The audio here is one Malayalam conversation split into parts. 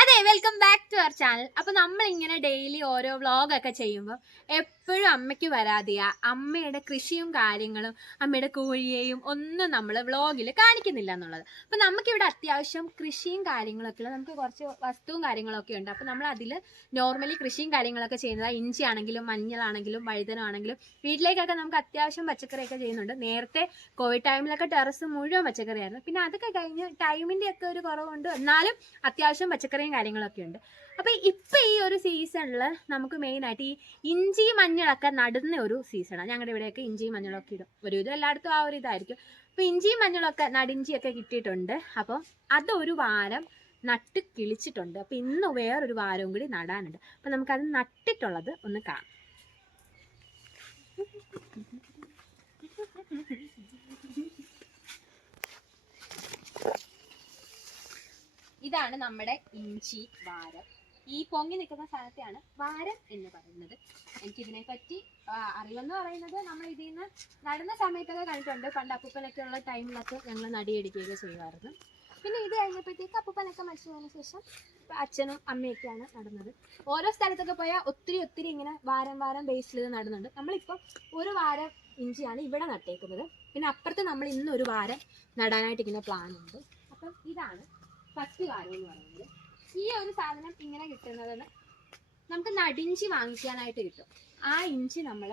അതെ, welcome back to our channel. അപ്പൊ നമ്മളിങ്ങനെ ഡെയിലി ഓരോ വ്ളോഗൊക്കെ ചെയ്യുമ്പോൾ എപ്പോഴും അമ്മയ്ക്ക് വരാതെയാ അമ്മയുടെ കൃഷിയും കാര്യങ്ങളും അമ്മയുടെ കോഴിയെയും ഒന്നും നമ്മൾ വ്ളോഗിൽ കാണിക്കുന്നില്ല എന്നുള്ളത്. അപ്പൊ നമുക്കിവിടെ അത്യാവശ്യം കൃഷിയും കാര്യങ്ങളൊക്കെ ഉള്ള നമുക്ക് കുറച്ച് വസ്തുവും കാര്യങ്ങളൊക്കെ ഉണ്ട്. അപ്പൊ നമ്മൾ അതിൽ നോർമലി കൃഷിയും കാര്യങ്ങളൊക്കെ ചെയ്യുന്നത് ഇഞ്ചി ആണെങ്കിലും മഞ്ഞളാണെങ്കിലും വഴുതനാണെങ്കിലും വീട്ടിലേക്കൊക്കെ നമുക്ക് അത്യാവശ്യം പച്ചക്കറിയൊക്കെ ചെയ്യുന്നുണ്ട്. നേരത്തെ കോവിഡ് ടൈമിലൊക്കെ ടെറസ് മുഴുവൻ പച്ചക്കറിയായിരുന്നു. പിന്നെ അതൊക്കെ കഴിഞ്ഞ് ടൈമിൻ്റെ ഒക്കെ ഒരു കുറവുണ്ട്, എന്നാലും അത്യാവശ്യം പച്ചക്കറിയും കാര്യങ്ങളൊക്കെ ഉണ്ട്. അപ്പൊ ഇപ്പൊ ഈ ഒരു സീസണിൽ നമുക്ക് മെയിനായിട്ട് ഈ ഇഞ്ചി മഞ്ഞളൊക്കെ നടുന്ന ഒരു സീസണാണ്. ഞങ്ങളുടെ ഇവിടെയൊക്കെ ഇഞ്ചിയും മഞ്ഞളൊക്കെ ഇടും. ഒരുവിധം എല്ലായിടത്തും ആ ഒരു ഇതായിരിക്കും. അപ്പൊ ഇഞ്ചിയും മഞ്ഞളൊക്കെ നടിഞ്ചിയൊക്കെ കിട്ടിയിട്ടുണ്ട്. അപ്പം അതൊരു വാരം നട്ട് കിളിച്ചിട്ടുണ്ട്. അപ്പൊ ഇന്ന് വേറൊരു വാരവും കൂടി നടാനുണ്ട്. അപ്പൊ നമുക്കത് നട്ടിട്ടുള്ളത് ഒന്ന് കാണാം. ഇതാണ് നമ്മുടെ ഇഞ്ചി വാരം. ഈ പൊങ്ങി നിൽക്കുന്ന സ്ഥലത്തെയാണ് വാരം എന്ന് പറയുന്നത്. എനിക്കിതിനെ പറ്റി അറിവെന്ന് പറയുന്നത് നമ്മൾ ഇതിൽ നിന്ന് നടുന്ന സമയത്തൊക്കെ കണ്ടിട്ടുണ്ട്. പണ്ട് അപ്പൂപ്പനൊക്കെ ഉള്ള ടൈമിലൊക്കെ ഞങ്ങൾ നടിയെടുക്കുകയൊക്കെ ചെയ്യുമായിരുന്നു. പിന്നെ ഇത് കഴിഞ്ഞപ്പോഴത്തേക്ക് അപ്പൂപ്പനൊക്കെ മരിച്ചതിന് ശേഷം അച്ഛനും അമ്മയൊക്കെയാണ് നടുന്നത്. ഓരോ സ്ഥലത്തൊക്കെ പോയാൽ ഒത്തിരി ഇങ്ങനെ വാരം ബേസിൽ ഇത് നടുന്നുണ്ട്. നമ്മളിപ്പം ഒരു വാരം ഇഞ്ചിയാണ് ഇവിടെ നട്ടേക്കുന്നത്. പിന്നെ അപ്പുറത്ത് നമ്മൾ ഇന്നൊരു വാരം നടാനായിട്ട് ഇങ്ങനെ പ്ലാൻ ഉണ്ട്. അപ്പം ഇതാണ് ഫസ്റ്റ് കാര്യം എന്ന് പറയുന്നത്. ഈ ഒരു സാധനം ഇങ്ങനെ കിട്ടുന്നതെന്ന് നമുക്ക് നടിഞ്ചി വാങ്ങിക്കാനായിട്ട് കിട്ടും. ആ ഇഞ്ചി നമ്മൾ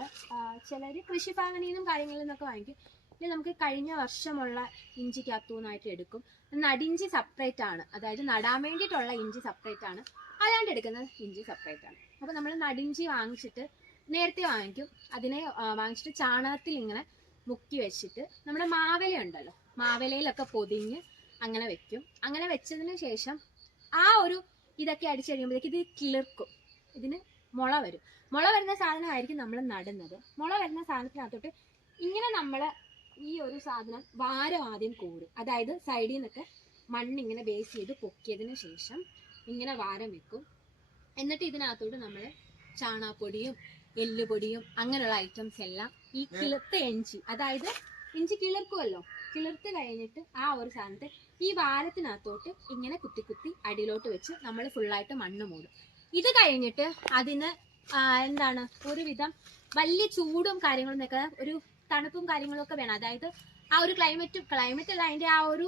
ചിലർ കൃഷിഭവനിൽ നിന്നും കാര്യങ്ങളിൽ നിന്നൊക്കെ വാങ്ങിക്കും. പിന്നെ നമുക്ക് കഴിഞ്ഞ വർഷമുള്ള ഇഞ്ചിക്കകത്തുനിന്നായിട്ട് എടുക്കും. നടിഞ്ചി സെപ്പറേറ്റ് ആണ്, അതായത് നടാൻ വേണ്ടിയിട്ടുള്ള ഇഞ്ചി സെപ്പറേറ്റ് ആണ്, അല്ലാണ്ട് എടുക്കുന്ന ഇഞ്ചി സെപ്പറേറ്റ് ആണ്. അപ്പോൾ നമ്മൾ നടിഞ്ചി വാങ്ങിച്ചിട്ട് നേരത്തെ വാങ്ങിക്കും. അതിനെ വാങ്ങിച്ചിട്ട് ചാണകത്തിൽ ഇങ്ങനെ മുക്കി വെച്ചിട്ട് നമ്മുടെ മാവില ഉണ്ടല്ലോ, മാവിലയിലൊക്കെ പൊതിഞ്ഞ് അങ്ങനെ വെക്കും. അങ്ങനെ വെച്ചതിന് ശേഷം ആ ഒരു ഇതൊക്കെ അടിച്ചു കഴിയുമ്പോഴേക്ക് ഇത് കിളിർക്കും. ഇതിന് മുള വരും. മുള വരുന്ന സാധനമായിരിക്കും നമ്മൾ നടുന്നത്. മുള വരുന്ന സാധനത്തിനകത്തോട്ട് ഇങ്ങനെ നമ്മൾ ഈ ഒരു സാധനം വാരം ആദ്യം കോരും. അതായത് സൈഡിൽ നിന്നൊക്കെ മണ്ണിങ്ങനെ ബേസ് ചെയ്ത് പൊക്കിയതിന് ശേഷം ഇങ്ങനെ വാരം വെക്കും. എന്നിട്ട് ഇതിനകത്തോട്ട് നമ്മൾ ചാണകപ്പൊടിയും എല്ലുപൊടിയും അങ്ങനെയുള്ള ഐറ്റംസ് എല്ലാം ഈ കിളിർത്ത ഇഞ്ചി, അതായത് ഇഞ്ചി കിളിർക്കുമല്ലോ, കിളിർത്ത് കഴിഞ്ഞിട്ട് ആ ഒരു സാധനത്തെ ഈ വാരത്തിനകത്തോട്ട് ഇങ്ങനെ കുത്തി അടിയിലോട്ട് വെച്ച് നമ്മൾ ഫുള്ളായിട്ട് മണ്ണ് മൂടും. ഇത് കഴിഞ്ഞിട്ട് അതിന് എന്താണ് ഒരുവിധം വലിയ ചൂടും കാര്യങ്ങളും ഒക്കെ ഒരു തണുപ്പും കാര്യങ്ങളും ഒക്കെ വേണം. അതായത് ആ ഒരു ക്ലൈമറ്റ് അല്ല, അതിൻ്റെ ആ ഒരു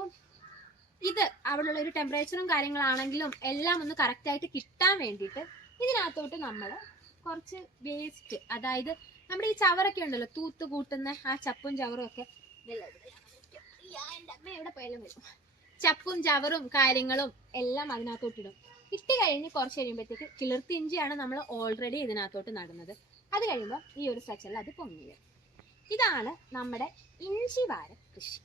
ഇത് അവിടെയുള്ള ഒരു ടെമ്പറേച്ചറും കാര്യങ്ങളാണെങ്കിലും എല്ലാം ഒന്ന് കറക്റ്റായിട്ട് കിട്ടാൻ വേണ്ടിയിട്ട് ഇതിനകത്തോട്ട് നമ്മൾ കുറച്ച് വേസ്റ്റ്, അതായത് നമ്മുടെ ഈ ചവറൊക്കെ ഉണ്ടല്ലോ, തൂത്ത് കൂട്ടുന്ന ആ ചപ്പും ചവറും ഒക്കെ, എൻ്റെ അമ്മ എവിടെ പോയാലും വരും, ചപ്പും ചവറും കാര്യങ്ങളും എല്ലാം അതിനകത്തോട്ടിടും. ഇട്ട് കഴിഞ്ഞ് കുറച്ച് കഴിയുമ്പോഴത്തേക്ക് കിളിർത്തി ഇഞ്ചിയാണ് നമ്മൾ ഓൾറെഡി ഇതിനകത്തോട്ട് നടുന്നത്. അത് കഴിയുമ്പോൾ ഈ ഒരു സ്ട്രക്ചറിൽ അത് പൊങ്ങി വരും. ഇതാണ് നമ്മുടെ ഇഞ്ചി വാരം കൃഷി.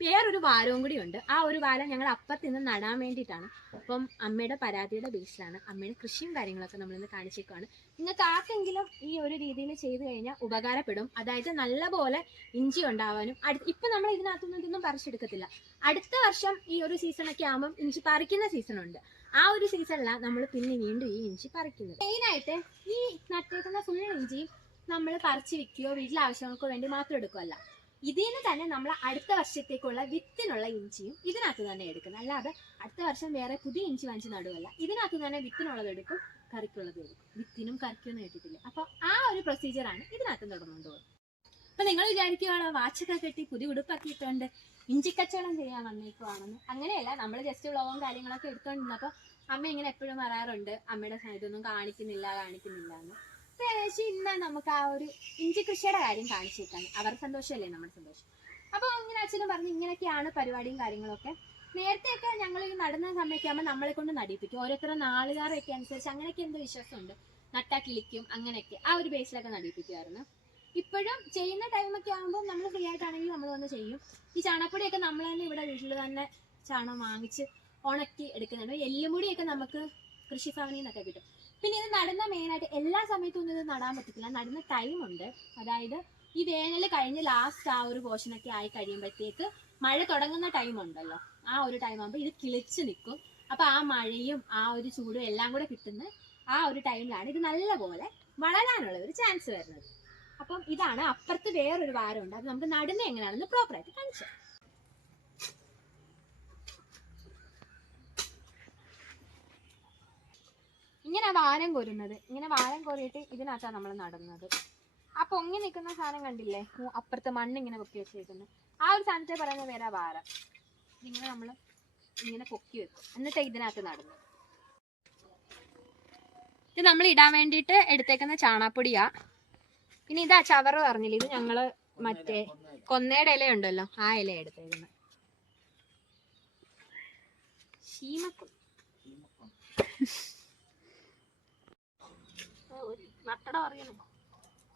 വേറൊരു വാരവും കൂടി ഉണ്ട്. ആ ഒരു വാരം ഞങ്ങൾ അപ്പുറത്ത് നിന്ന് നടാൻ വേണ്ടിയിട്ടാണ്. അപ്പം അമ്മയുടെ പരാതിയുടെ ബേസിലാണ് അമ്മയുടെ കൃഷിയും കാര്യങ്ങളൊക്കെ നമ്മളിന്ന് കാണിച്ചേക്കുവാണ്. നിങ്ങൾക്ക് ആർക്കെങ്കിലും ഈ ഒരു രീതിയിൽ ചെയ്തു കഴിഞ്ഞാൽ ഉപകാരപ്പെടും. അതായത് നല്ലപോലെ ഇഞ്ചി ഉണ്ടാവാനും ഇപ്പം നമ്മൾ ഇതിനകത്തൊന്നും ഇതൊന്നും പറിച്ചെടുക്കത്തില്ല. അടുത്ത വർഷം ഈ ഒരു സീസണൊക്കെ ആകുമ്പം ഇഞ്ചി പറിക്കുന്ന സീസണുണ്ട്. ആ ഒരു സീസണിലാണ് നമ്മൾ പിന്നെ വീണ്ടും ഈ ഇഞ്ചി പറിക്കുന്നത്. മെയിനായിട്ട് ഈ നട്ടേക്കുന്ന ഫുൾ ഇഞ്ചിയും നമ്മൾ പറിച്ച് വിൽക്കുകയോ വീട്ടിലെ ആവശ്യങ്ങൾക്കോ വേണ്ടി മാത്രം എടുക്കുമല്ല, ഇതിൽ നിന്ന് തന്നെ നമ്മൾ അടുത്ത വർഷത്തേക്കുള്ള വിത്തിനുള്ള ഇഞ്ചിയും ഇതിനകത്ത് തന്നെ എടുക്കുന്നത്. അല്ലാതെ അടുത്ത വർഷം വേറെ പുതിയ ഇഞ്ചി വാങ്ങിച്ച് നടുവല്ല, ഇതിനകത്ത് തന്നെ വിത്തിനുള്ളത് എടുക്കും, കറിക്കുള്ളത് എടുക്കും. വിത്തിനും കറിക്കൊന്നും കേട്ടിട്ടില്ല. അപ്പോൾ ആ ഒരു പ്രൊസീജിയറാണ് ഇതിനകത്ത് നടന്നുകൊണ്ട് പോകുന്നത്. അപ്പൊ നിങ്ങൾ വിചാരിക്കുകയാണോ വാച്ചൊക്കെ കെട്ടി പുതിയ ഉടുപ്പൊക്കെ ഇട്ടുകൊണ്ട് ഇഞ്ചിക്കച്ചവടം ചെയ്യാൻ വന്നേക്കുവാണെന്ന്? അങ്ങനെയല്ല, നമ്മൾ ജസ്റ്റ് വ്ളോഗും കാര്യങ്ങളൊക്കെ എടുത്തോണ്ടിരുന്നപ്പോൾ അമ്മ ഇങ്ങനെ എപ്പോഴും പറയാറുണ്ട് അമ്മയുടെ ഇതൊന്നും കാണിക്കുന്നില്ല എന്ന്. ഇന്ന് നമുക്ക് ആ ഒരു ഇഞ്ചി കൃഷിയുടെ കാര്യം കാണിച്ചേക്കാണ്. അവരുടെ സന്തോഷമല്ലേ നമ്മുടെ സന്തോഷം. അപ്പൊ ഇങ്ങനെ അച്ഛനും പറഞ്ഞു ഇങ്ങനെയൊക്കെയാണ് പരിപാടിയും കാര്യങ്ങളൊക്കെ. നേരത്തെയൊക്കെ ഞങ്ങൾ ഈ നടുന്ന സമയമൊക്കെ ആകുമ്പോൾ നമ്മളെ കൊണ്ട് നടിപ്പിക്കും. ഓരോരുത്തരുടെ നാളുകാരൊക്കെ അനുസരിച്ച് അങ്ങനെയൊക്കെ എന്തോ വിശ്വാസമുണ്ട്, നട്ടാ കിളിക്കും അങ്ങനെയൊക്കെ ആ ഒരു ബേസിലൊക്കെ നടിപ്പിക്കുമായിരുന്നു. ഇപ്പോഴും ചെയ്യുന്ന ടൈമൊക്കെ ആകുമ്പോൾ നമ്മൾ ഫ്രീ ആയിട്ടാണെങ്കിൽ നമ്മൾ വന്ന് ചെയ്യും. ഈ ചാണകപ്പൊടിയൊക്കെ നമ്മൾ തന്നെ ഇവിടെ വീട്ടിൽ തന്നെ ചാണകം വാങ്ങിച്ച് ഉണക്കി എടുക്കുന്നുണ്ട്. എല്ലുമുടിയൊക്കെ നമുക്ക് കൃഷിഭവനിൽ നിന്നൊക്കെ കിട്ടും. പിന്നെ ഇത് നടുന്ന മെയിനായിട്ട് എല്ലാ സമയത്തും ഒന്നും ഇത് നടാൻ പറ്റത്തില്ല. നടുന്ന ടൈമുണ്ട്. അതായത് ഈ വേനൽ കഴിഞ്ഞ് ലാസ്റ്റ് ആ ഒരു പോർഷനൊക്കെ ആയി കഴിയുമ്പോഴത്തേക്ക് മഴ തുടങ്ങുന്ന ടൈമുണ്ടല്ലോ, ആ ഒരു ടൈം ആകുമ്പോൾ ഇത് കിളിച്ച് നിൽക്കും. അപ്പോൾ ആ മഴയും ആ ഒരു ചൂടും എല്ലാം കൂടെ കിട്ടുന്ന ആ ഒരു ടൈമിലാണ് ഇത് നല്ലപോലെ വളരാനുള്ള ഒരു ചാൻസ് വരുന്നത്. അപ്പം ഇതാണ്. അപ്പുറത്ത് വേറൊരു വാരമുണ്ട്, അത് നമുക്ക് നടുന്ന എങ്ങനെയാണെന്ന് പ്രോപ്പറായിട്ട് കാണിച്ചു. ഇങ്ങനെയാ വാരം കോരുന്നത്. ഇങ്ങനെ വാരം കോരിയിട്ട് ഇതിനകത്താണ് നമ്മൾ നടുന്നത്. ആ പൊങ്ങി നിൽക്കുന്ന സാധനം കണ്ടില്ലേ, അപ്പുറത്ത് മണ്ണ് ഇങ്ങനെ പൊക്കി വെച്ചേക്കുന്നത്, ആ ഒരു സാധനത്തെ പറയുന്ന പേരാ വാരം. ഇങ്ങനെ നമ്മൾ ഇങ്ങനെ പൊക്കി വെക്കും, എന്നിട്ട് ഇതിനകത്ത് നടുന്നു. ഇത് നമ്മൾ ഇടാൻ വേണ്ടിയിട്ട് എടുത്തേക്കുന്ന ചാണാപ്പൊടിയാ. പിന്നെ ഇതാ ചവറ് പറഞ്ഞില്ല, ഇത് ഞങ്ങള് മറ്റേ കൊന്നയുടെ ഇല ഉണ്ടല്ലോ, ആ ഇല എടുത്തേക്കുന്നത്.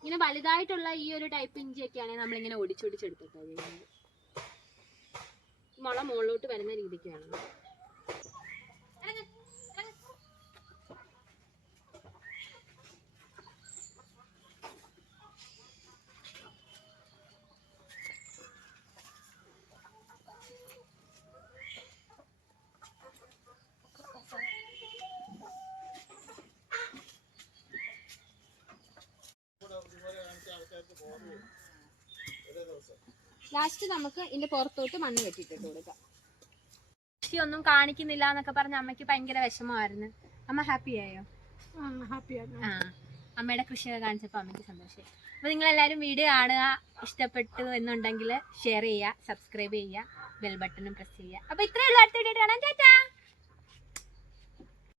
ഇങ്ങനെ വലുതായിട്ടുള്ള ഈ ഒരു ടൈപ്പ് ഇഞ്ചിയൊക്കെയാണെങ്കിൽ നമ്മളിങ്ങനെ ഒടിച്ചൊടിച്ചെടുത്തിട്ട് മുള മുകളിലോട്ട് വരുന്ന രീതിക്കാണ്. ലാസ്റ്റ് നമുക്ക് ഇതിന്റെ പുറത്തോട്ട് മണ്ണ് കെട്ടിട്ടിട്ട് കൊടുക്കാം. കൃഷിയൊന്നും കാണിക്കുന്നില്ല എന്നൊക്കെ പറഞ്ഞ അമ്മയ്ക്ക് ഭയങ്കര വിഷമമായിരുന്നു. അമ്മ ഹാപ്പി ആയോ? ആ, അമ്മയുടെ കൃഷിയൊക്കെ കാണിച്ചപ്പോൾ അമ്മയ്ക്ക് സന്തോഷമായി. അപ്പൊ നിങ്ങളെല്ലാവരും വീഡിയോ കാണുക, ഇഷ്ടപ്പെട്ടു എന്നുണ്ടെങ്കിൽ ഷെയർ ചെയ്യുക, സബ്സ്ക്രൈബ് ചെയ്യുക, ബെൽ ബട്ടണും പ്രസ് ചെയ്യുക. അപ്പൊ ഇത്രയുള്ള അടുത്ത വീഡിയോ കാണാം. ടാറ്റാ.